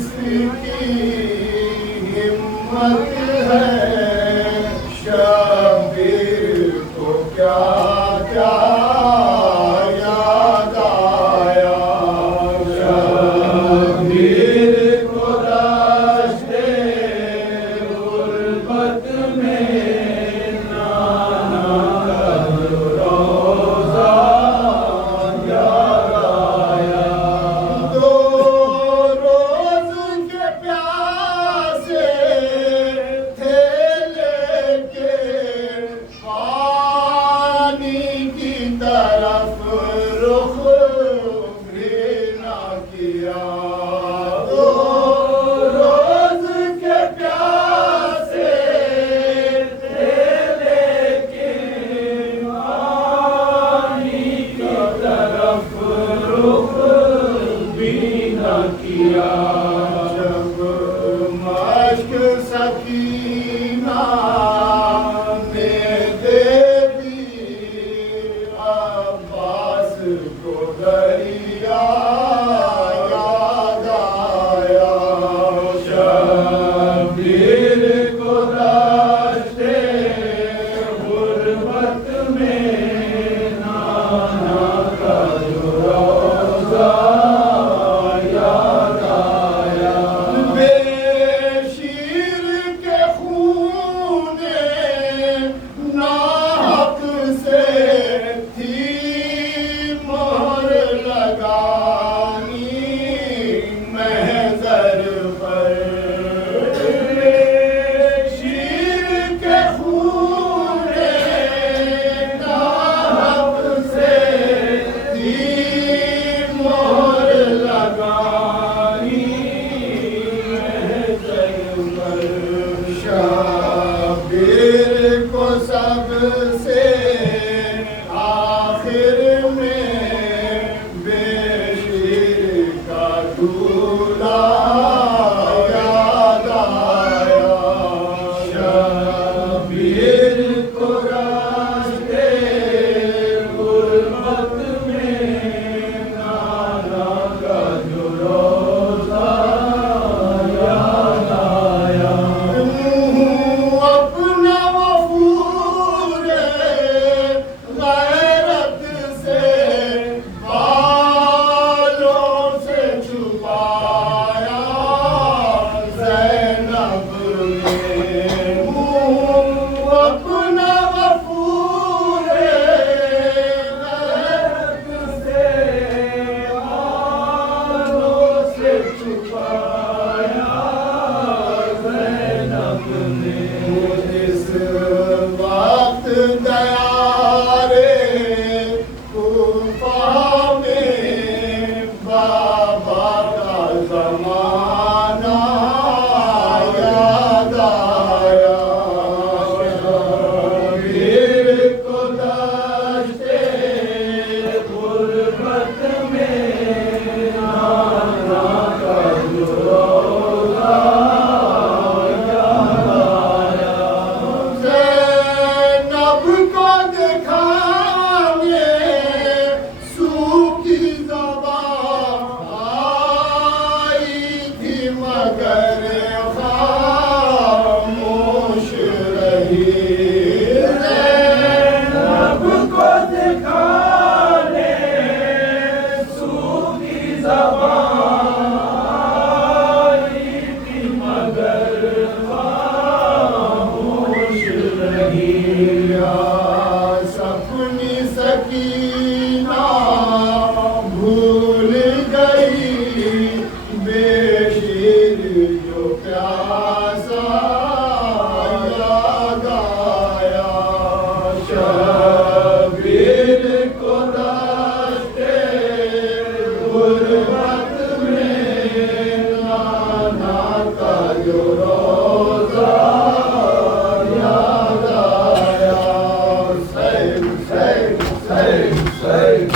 किसकी हिम्मत है, शबीर को क्या क्या याद आया। शबीर को रास्ते गुर्बत में नाना का रोज़ा याद आया। दो रोज़ के प्यासे थे लेके पानी की तरफ रुख भी ना किया। दो रोज़ के प्यासे थे लेके पानी की तरफ रुख भी ना किया। जब मश्क सकीना ने दे दी अब्बास को दरिया याद आया। शबीर को रास्ते गुर्बत में नाना का जो रोज़ा याद आया। बेशीर के खूने नाहक से थी मोहर लगानी महज़र पर। बेशीर के खूने नाहक से थी मोहर लगानी महज़र पर। शबीर को सबसे आखिर में बेशीर का दूल्हा याद आया। शबीर को रास्ते गुर्बत में नाना का जो रोज़ा याद आया। अपना वफूरे गैरत से बालों से छुपाया ज़ैनब ने। अपना वफूरे गैरत से बालों से छुपाया ज़ैनब ने। इस वक्त दयारे कूफा में बाबा का ज़माना याद आया। शबीर को दश्ते गुर्बत में नाना का जो रोज़ा याद आया। ज़ैनब को दिखाने सूखी ज़बान आई थी मगर खामोश रही। ज़ैनब को दिखाने सूखी ज़बान आई थी मगर खामोश रही। सपनी सकीना भूल गई बेशीर जो प्यासा याद आया। शबीर को रास्ते गुर्बत में नाना का जो